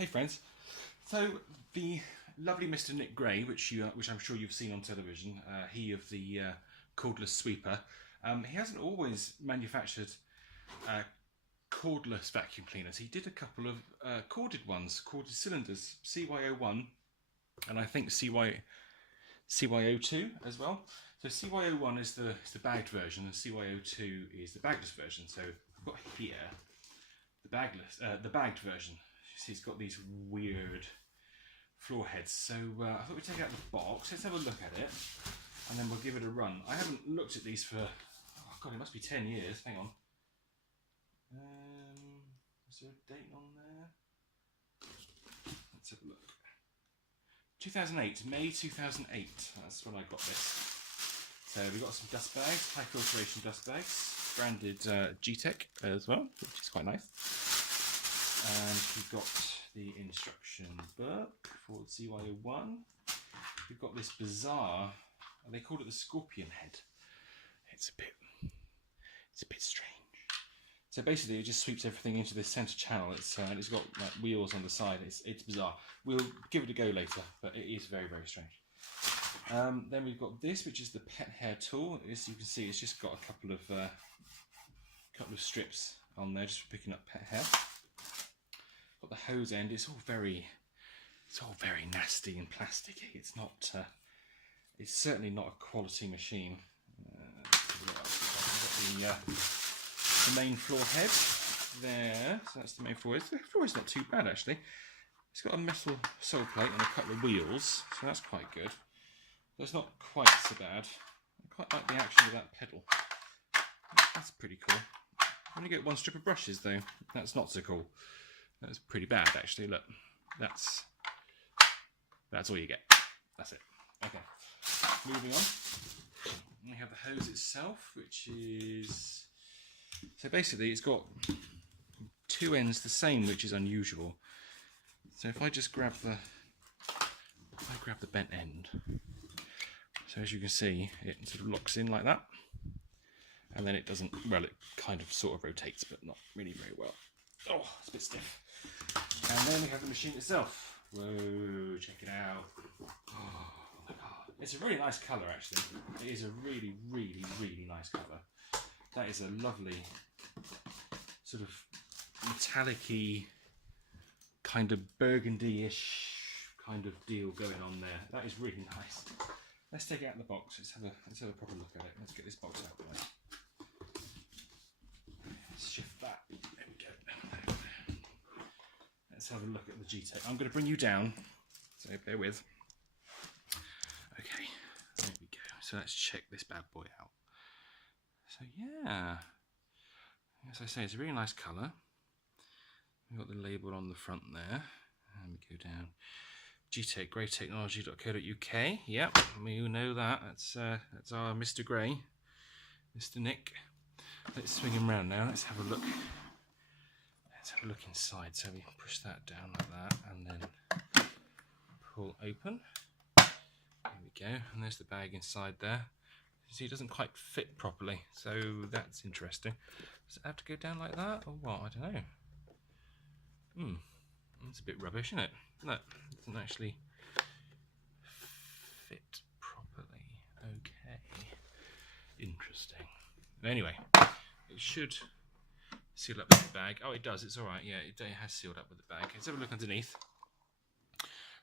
Hey friends, so the lovely Mr. Nick Gray, which I'm sure you've seen on television, he of the cordless sweeper, he hasn't always manufactured cordless vacuum cleaners. He did a couple of corded ones, corded cylinders, CY01 and I think CY02 as well. So CY01 is the bagged version and CY02 is the bagless version. So I've got here the bagged version. He's got these weird floor heads. So I thought we'd take it out of the box. Let's have a look at it and then we'll give it a run. I haven't looked at these for, oh God, it must be 10 years. Hang on. Is there a date on there? Let's have a look. 2008, May 2008. That's when I got this. So we've got some dust bags, high filtration dust bags, branded Gtech as well, which is quite nice. And we've got the instruction book for CY01. We've got this bizarre, they called it the scorpion head. It's a bit strange. So basically, it just sweeps everything into this centre channel. It's got like wheels on the side. It's bizarre. We'll give it a go later, but it is very, very strange. Then we've got this, which is the pet hair tool. As you can see, it's just got a couple of strips on there just for picking up pet hair. Got the hose end. It's all very nasty and plasticky. It's not. It's certainly not a quality machine. We've got the main floor head there. So that's the main floor. The floor is not too bad actually. It's got a metal sole plate and a couple of wheels, so that's quite good. But it's not quite so bad. I quite like the action of that pedal. That's pretty cool. Only get one strip of brushes though. That's not so cool. That's pretty bad actually. Look, that's all you get. That's it. Okay. Moving on. We have the hose itself, which is, so basically it's got two ends the same, which is unusual. So if I just grab the bent end, so as you can see, it sort of locks in like that, and then it doesn't, well, it kind of sort of rotates, but not really very well. Oh, it's a bit stiff. And then we have the machine itself. Whoa, check it out. Oh my God. It's a really nice colour actually. It is a really, really, really nice colour. That is a lovely sort of metallic-y, kind of burgundy-ish kind of deal going on there. That is really nice. Let's take it out of the box. Let's have a proper look at it. Let's get this box out of the way. Let's shift that. There we go. Let's have a look at the Gtech. I'm going to bring you down, so bear with. Okay, there we go. So let's check this bad boy out. So yeah, as I say, it's a really nice colour. We've got the label on the front there, and we go down. Gtech, graytechnology.co.uk. Yep, we know that. That's our Mr. Gray, Mr. Nick. Let's swing him round now. Let's have a look. Let's have a look inside. So we push that down like that, and then pull open. There we go, and there's the bag inside there. You see, it doesn't quite fit properly, so that's interesting. Does it have to go down like that, or what? I don't know. It's a bit rubbish, isn't it? No, it doesn't actually fit properly. Okay, interesting. Anyway, it should seal up with the bag. Oh, it does. It's all right. Yeah, it has sealed up with the bag. Let's have a look underneath.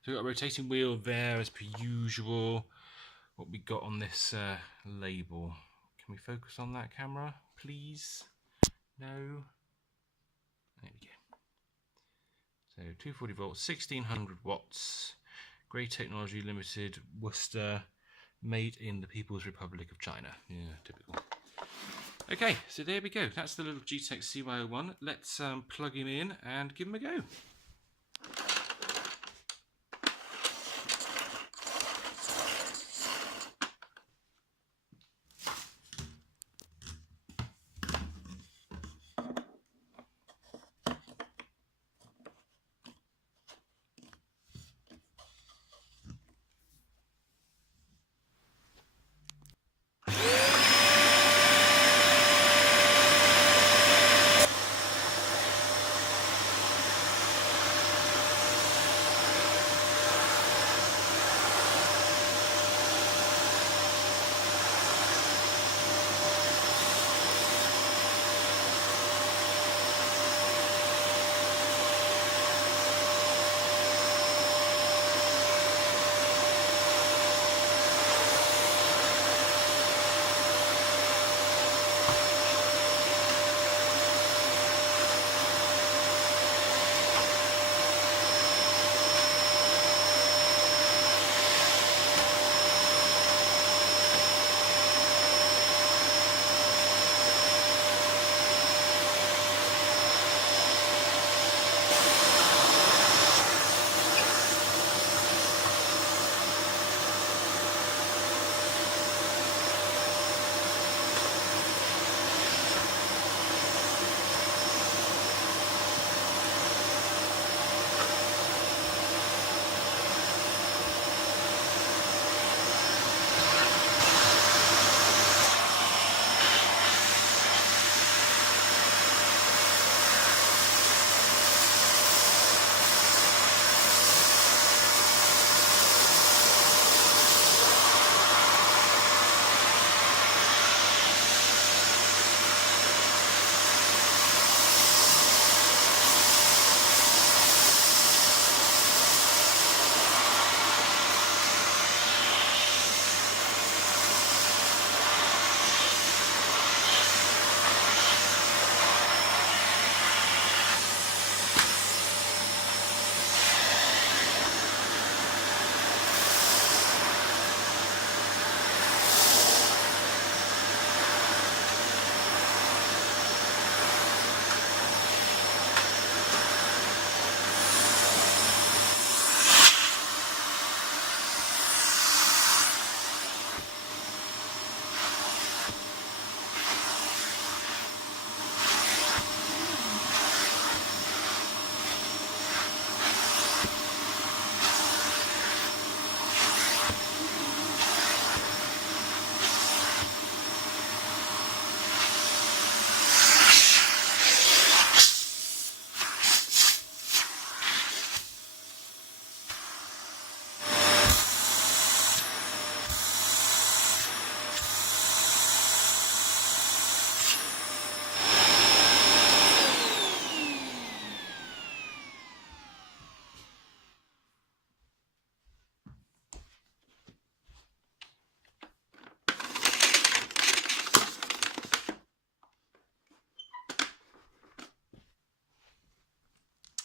So we've got a rotating wheel there, as per usual. What we got on this label. Can we focus on that camera, please? No. There we go. So 240 volts, 1600 watts. Gray Technology Limited, Worcester, made in the People's Republic of China. Yeah, typical. Okay, so there we go. That's the little Gtech CY01. Let's plug him in and give him a go.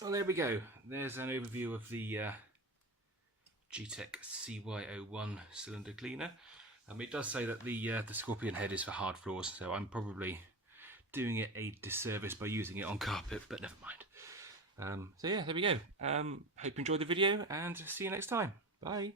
Well, there we go. There's an overview of the Gtech CY01 cylinder cleaner. It does say that the scorpion head is for hard floors, so I'm probably doing it a disservice by using it on carpet, but never mind. So yeah, there we go. Hope you enjoyed the video, and see you next time. Bye.